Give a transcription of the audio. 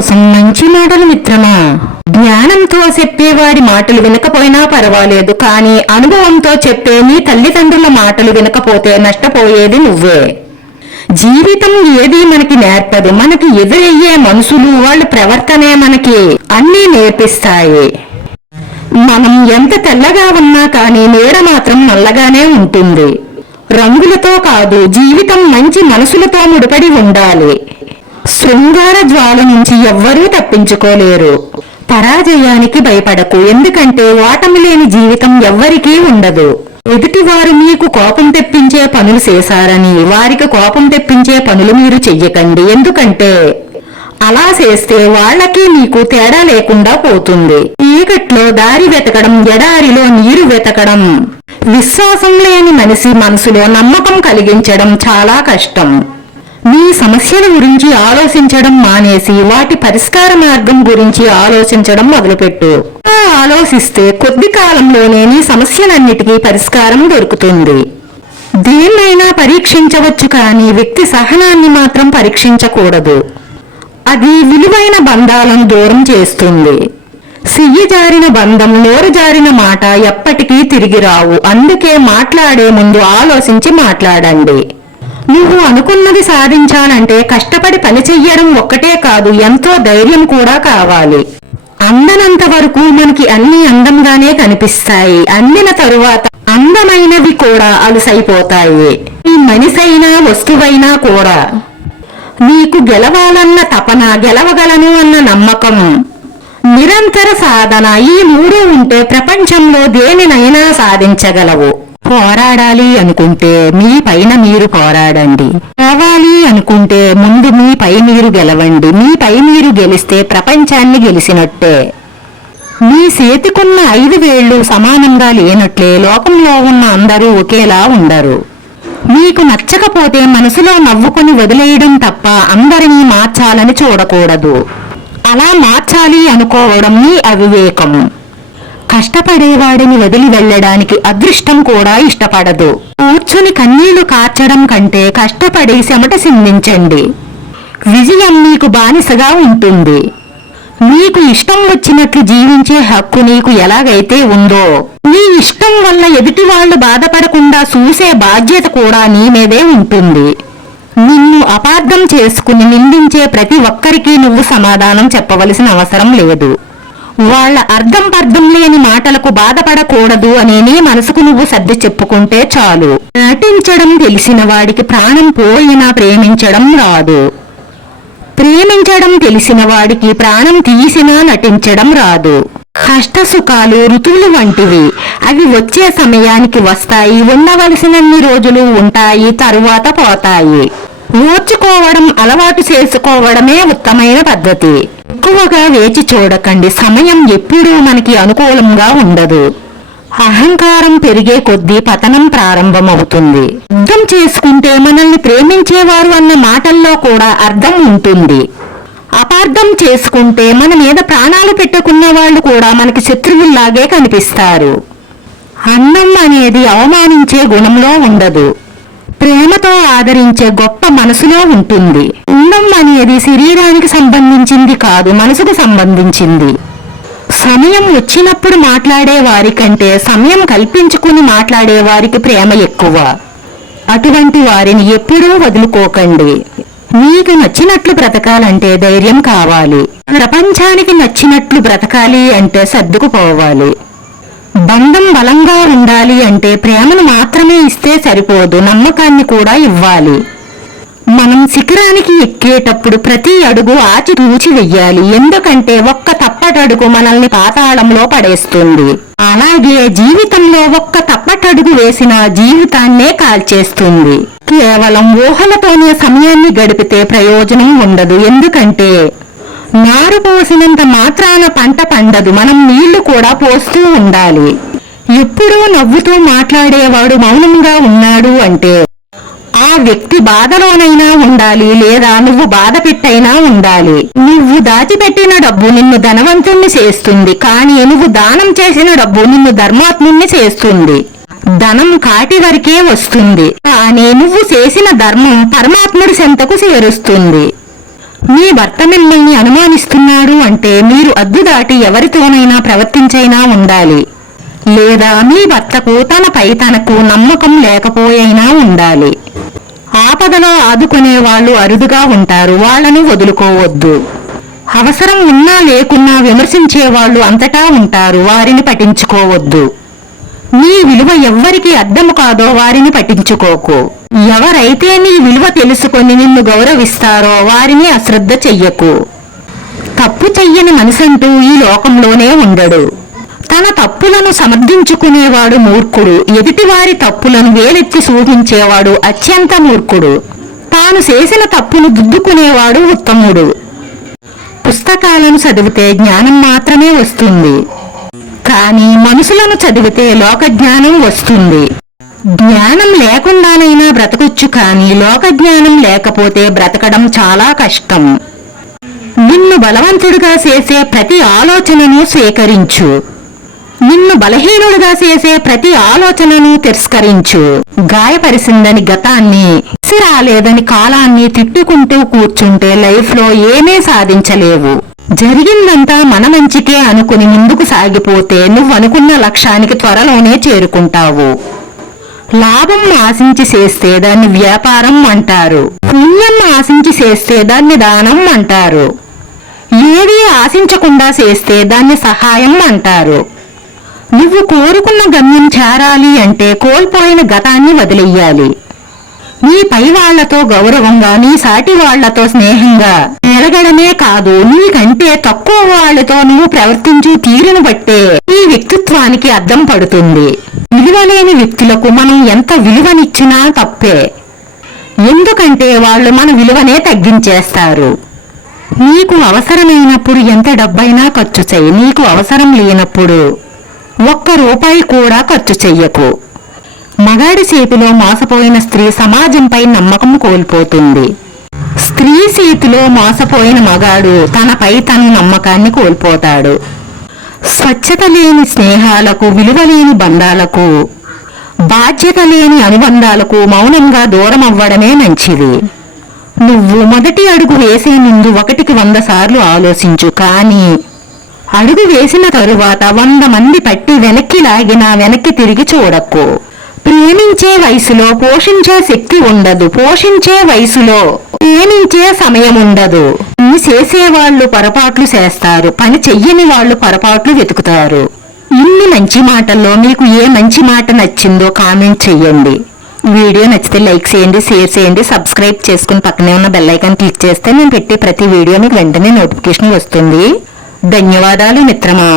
కోసం మంచి మాటలు మిత్రమా? జ్ఞానంతో చెప్పేవాడి మాటలు వినకపోయినా పర్వాలేదు కానీ అనుభవంతో చెప్పే నీ తల్లిదండ్రుల మాటలు వినకపోతే నష్టపోయేది నువ్వే. జీవితం ఏది మనకి నేర్పదు మనకి ఎదురయ్యే మనుషులు వాళ్ళ ప్రవర్తనే మనకి అన్నీ నేర్పిస్తాయి. మనం ఎంత తెల్లగా ఉన్నా కానీ నీడ మాత్రం నల్లగానే ఉంటుంది. రంగులతో కాదు జీవితం మంచి మనసులతో ముడిపడి ఉండాలి. శృంగార జ్వాల నుంచి ఎవ్వరూ తప్పించుకోలేరు. పరాజయానికి భయపడకు ఎందుకంటే ఓటమి లేని జీవితం ఎవ్వరికీ ఉండదు. ఎదుటివారు మీకు కోపం తెప్పించే పనులు చేశారని వారికి కోపం తెప్పించే పనులు మీరు చెయ్యకండి. ఎందుకంటే అలా చేస్తే వాళ్ళకి మీకు తేడా లేకుండా పోతుంది. చీకట్లో దారి వెతకడం ఎడారిలో నీరు వెతకడం. విశ్వాసం లేని మనిషి మనసులో నమ్మకం కలిగించడం చాలా కష్టం. మీ సమస్యల గురించి ఆలోచించడం మానేసి వాటి పరిష్కార మార్గం గురించి ఆలోచించడం మొదలుపెట్టు. ఆలోచిస్తే కొద్ది కాలంలోనే నీ సమస్యలన్నిటికీ పరిష్కారం దొరుకుతుంది. దేన్నైనా పరీక్షించవచ్చు కానీ వ్యక్తి సహనాన్ని మాత్రం పరీక్షించకూడదు. అది విలువైన బంధాలను దూరం చేస్తుంది. సియ్యి జారిన బంధం నోరు జారిన మాట ఎప్పటికీ తిరిగి రావు. అందుకే మాట్లాడే ముందు ఆలోచించి మాట్లాడండి. నువ్వు అనుకున్నది సాధించాలంటే కష్టపడి పని చెయ్యడం ఒక్కటే కాదు ఎంతో ధైర్యం కూడా కావాలి. అందనంత వరకు మనకి అన్ని అందంగానే కనిపిస్తాయి. అందిన తరువాత అందమైనవి కూడా అలసైపోతాయి. ఈ మనిషైనా వస్తువైనా కూడా. నీకు గెలవాలన్న తపన గెలవగలను అన్న నమ్మకం. నిరంతర సాధన. ఈ మూడు ఉంటే ప్రపంచంలో దేనినైనా సాధించగలవు. పోరాడాలి అనుకుంటే మీ పైన మీరు పోరాడండి. కావాలి అనుకుంటే ముందు మీ పై మీరు గెలవండి. మీ పై మీరు గెలిస్తే ప్రపంచాన్ని గెలిచినట్టే. మీ చేతికున్న ఐదు వేళ్ళు సమానంగా లేనట్లే లోకంలో ఉన్న అందరూ ఒకేలా ఉండరు. మీకు నచ్చకపోతే మనసులో నవ్వుకుని వదిలేయడం తప్ప అందరినీ మార్చాలని చూడకూడదు. అలా మార్చాలి అనుకోవడం మీ అవివేకం. కష్టపడేవాడిని వదిలి వెళ్ళడానికి అదృష్టం కూడా ఇష్టపడదు. కూర్చుని కన్నీళ్ళు కార్చడం కంటే కష్టపడి చెమట సిందించండి విజయం మీకు బానిసగా ఉంటుంది. నీకు ఇష్టం వచ్చినట్లు జీవించే హక్కు నీకు ఎలాగైతే ఉందో నీ ఇష్టం వల్ల ఎదుటి వాళ్ళు బాధపడకుండా చూసే బాధ్యత కూడా నీ మీదే ఉంటుంది. నిన్ను అపార్థం చేసుకుని నిందించే ప్రతి ఒక్కరికి నువ్వు సమాధానం చెప్పవలసిన అవసరం లేదు. వాళ్ళ అర్థం పర్థం లేని మాటలకు బాధపడకూడదు అనే మనసుకు నువ్వు సర్ది చెప్పుకుంటే చాలు. నటించడం తెలిసిన వాడికి ప్రాణం పోయినా ప్రేమించడం రాదు. ప్రేమించడం తెలిసిన వాడికి ప్రాణం తీసినా నటించడం రాదు. కష్ట సుఖాలు ఋతువులు వంటివి. అవి వచ్చే సమయానికి వస్తాయి ఉండవలసినన్ని రోజులు ఉంటాయి తరువాత పోతాయి. ఊర్చుకోవడం అలవాటు చేసుకోవడమే ఉత్తమైన పద్ధతి. ఎక్కువగా వేచి చూడకండి. సమయం ఎప్పుడూ మనకి అనుకూలంగా ఉండదు. అహంకారం పెరిగే కొద్దీ పతనం ప్రారంభమవుతుంది. అర్థం చేసుకుంటే మనల్ని ప్రేమించేవారు అన్న మాటల్లో కూడా అర్థం ఉంటుంది. అపార్థం చేసుకుంటే మన మీద ప్రాణాలు పెట్టుకున్న వాళ్ళు కూడా మనకి శత్రువుల్లాగే కనిపిస్తారు. అన్నం అనేది అవమానించే గుణంలో ఉండదు. ప్రేమతో ఆదరించే గొప్ప మనసులో ఉంటుంది. అన్నం అనేది శరీరానికి సంబంధించింది కాదు మనసుకు సంబంధించింది. సమయం వచ్చినప్పుడు మాట్లాడే వారి కంటే సమయం కల్పించుకుని మాట్లాడే వారికి ప్రేమ ఎక్కువ. అటువంటి వారిని ఎప్పుడూ వదులుకోకండి. మీకు నచ్చినట్లు బ్రతకాలంటే ధైర్యం కావాలి. ప్రపంచానికి నచ్చినట్లు బ్రతకాలి అంటే సర్దుకుపోవాలి. బంధం బలంగా ఉండాలి అంటే ప్రేమను మాత్రమే ఇస్తే సరిపోదు నమ్మకాన్ని కూడా ఇవ్వాలి. మనం శిఖరానికి ఎక్కేటప్పుడు ప్రతి అడుగు ఆచితూచి వెయ్యాలి. ఎందుకంటే ఒక్క తప్పటడుగు మనల్ని పాతాళంలో పడేస్తుంది. అలాగే జీవితంలో ఒక్క తప్పటడుగు వేసిన జీవితాన్నే కాల్చేస్తుంది. కేవలం ఊహలతోనే సమయాన్ని గడిపితే ప్రయోజనం ఉండదు. ఎందుకంటే నారు పోసినంత మాత్రాన పంట పండదు. మనం నీళ్ళు కూడా పోస్తూ ఉండాలి. ఎప్పుడూ నవ్వుతూ మాట్లాడేవాడు మౌనంగా ఉన్నాడు అంటే ఆ వ్యక్తి బాధలోనైనా ఉండాలి లేదా నువ్వు బాధ పెట్టైనా ఉండాలి. నువ్వు దాచిపెట్టిన డబ్బు నిన్ను ధనవంతుణ్ణి చేస్తుంది. కానీ నువ్వు దానం చేసిన డబ్బు నిన్ను ధర్మాత్ముణ్ణి చేస్తుంది. ధనం కాటి వరకే వస్తుంది. కానీ నువ్వు చేసిన ధర్మం పరమాత్ముడి చెంతకు చేరుస్తుంది. మీ భర్త మిమ్మల్ని అనుమానిస్తున్నాడు అంటే మీరు అద్దు దాటి ఎవరితోనైనా ప్రవర్తించైనా ఉండాలి. లేదా మీ భర్తకు తనపై తనకు నమ్మకం లేకపోయైనా ఉండాలి. ఆపదలో ఆదుకునే వాళ్ళు అరుదుగా ఉంటారు వాళ్ళను వదులుకోవద్దు. అవసరం ఉన్నా లేకున్నా విమర్శించే వాళ్ళు అంతటా ఉంటారు వారిని పట్టించుకోవద్దు. నీ విలువ ఎవ్వరికి అర్థం కాదో వారిని పట్టించుకోకు. ఎవరైతే నీ విలువ తెలుసుకొని నిన్ను గౌరవిస్తారో వారిని అశ్రద్ధ చెయ్యకు. తప్పు చెయ్యని మనసంటూ ఈ లోకంలోనే ఉండడు. తన తప్పులను సమర్థించుకునేవాడు మూర్ఖుడు. ఎదుటివారి తప్పులను వేలెత్తి సూచించేవాడు అత్యంత మూర్ఖుడు. తాను చేసిన తప్పును దిద్దుకునేవాడు ఉత్తముడు. పుస్తకాలను చదివితే జ్ఞానం మాత్రమే వస్తుంది. కానీ మనుషులను చదివితే లోక జ్ఞానం వస్తుంది. జ్ఞానం లేకుండానైనా బ్రతకొచ్చు కానీ లోక జ్ఞానం లేకపోతే బ్రతకడం చాలా కష్టం. నిన్ను బలవంతుడిగా చేసే ప్రతి ఆలోచనను స్వీకరించు. నిన్ను బలహీనుడిగా చేసే ప్రతి ఆలోచనను తిరస్కరించు. గాయపరిసిందని గతాన్ని కలిసి రాలేదని కాలాన్ని తిట్టుకుంటూ కూర్చుంటే లైఫ్లో ఏమీ సాధించలేవు. జరిగిందంతా మన మంచికే అనుకుని ముందుకు సాగిపోతే నువ్వు అనుకున్న లక్ష్యానికి త్వరలోనే చేరుకుంటావు. లాభం ఆశించి చేస్తే దాన్ని వ్యాపారం అంటారు. పుణ్యం ఆశించి చేస్తే దాన్ని దానం అంటారు. ఏది ఆశించకుండా చేస్తే దాన్ని సహాయం అంటారు. నువ్వు కోరుకున్న గమ్యం చేరాలి అంటే కోల్పోయిన గతాన్ని వదిలేయాలి. నీ పై వాళ్ళతో గౌరవంగా నీ సాటి వాళ్ళతో స్నేహంగా మెలగడమే కాదు నీకంటే తక్కువ వాళ్ళతో నువ్వు ప్రవర్తించు తీరును బట్టే నీ వ్యక్తిత్వానికి అద్దం పడుతుంది. విలువలేని వ్యక్తులకు మనం ఎంత విలువనిచ్చినా తప్పే. ఎందుకంటే వాళ్ళు మన విలువనే తగ్గించేస్తారు. నీకు అవసరమైనప్పుడు ఎంత డబ్బైనా ఖర్చు చేయి. నీకు అవసరం లేనప్పుడు ఒక్క రూపాయి కూడా ఖర్చు చెయ్యకు. మగాడి చేతిలో మోసపోయిన స్త్రీ సమాజంపై నమ్మకం కోల్పోతుంది. స్త్రీ చేతిలో మోసపోయిన మగాడు తనపై తన నమ్మకాన్ని కోల్పోతాడు. స్వచ్ఛత లేని స్నేహాలకు విలువ లేని బంధాలకు బాధ్యత లేని అనుబంధాలకు మౌనంగా దూరం అవ్వడమే మంచిది. నువ్వు మొదటి అడుగు వేసే ముందు ఒకటికి వంద సార్లు ఆలోచించు కానీ అడుగు వేసిన తరువాత వంద మంది పట్టి వెనక్కి లాగినా వెనక్కి తిరిగి చూడకు. ప్రేమించే వయసులో పోషించే శక్తి ఉండదు. పోషించే వయసులో ప్రేమించే సమయం ఉండదు. పని చేసేవాళ్ళు పొరపాట్లు చేస్తారు. పని చెయ్యని వాళ్ళు పొరపాట్లు వెతుకుతారు. ఇన్ని మంచి మాటల్లో మీకు ఏ మంచి మాట నచ్చిందో కామెంట్ చెయ్యండి. వీడియో నచ్చితే లైక్ చేయండి షేర్ చేయండి సబ్స్క్రైబ్ చేసుకుని పక్కనే ఉన్న బెల్ ఐకాన్ క్లిక్ చేస్తే నేను పెట్టే ప్రతి వీడియో మీకు వెంటనే నోటిఫికేషన్ వస్తుంది. ధన్యవాదాలు మిత్రమా.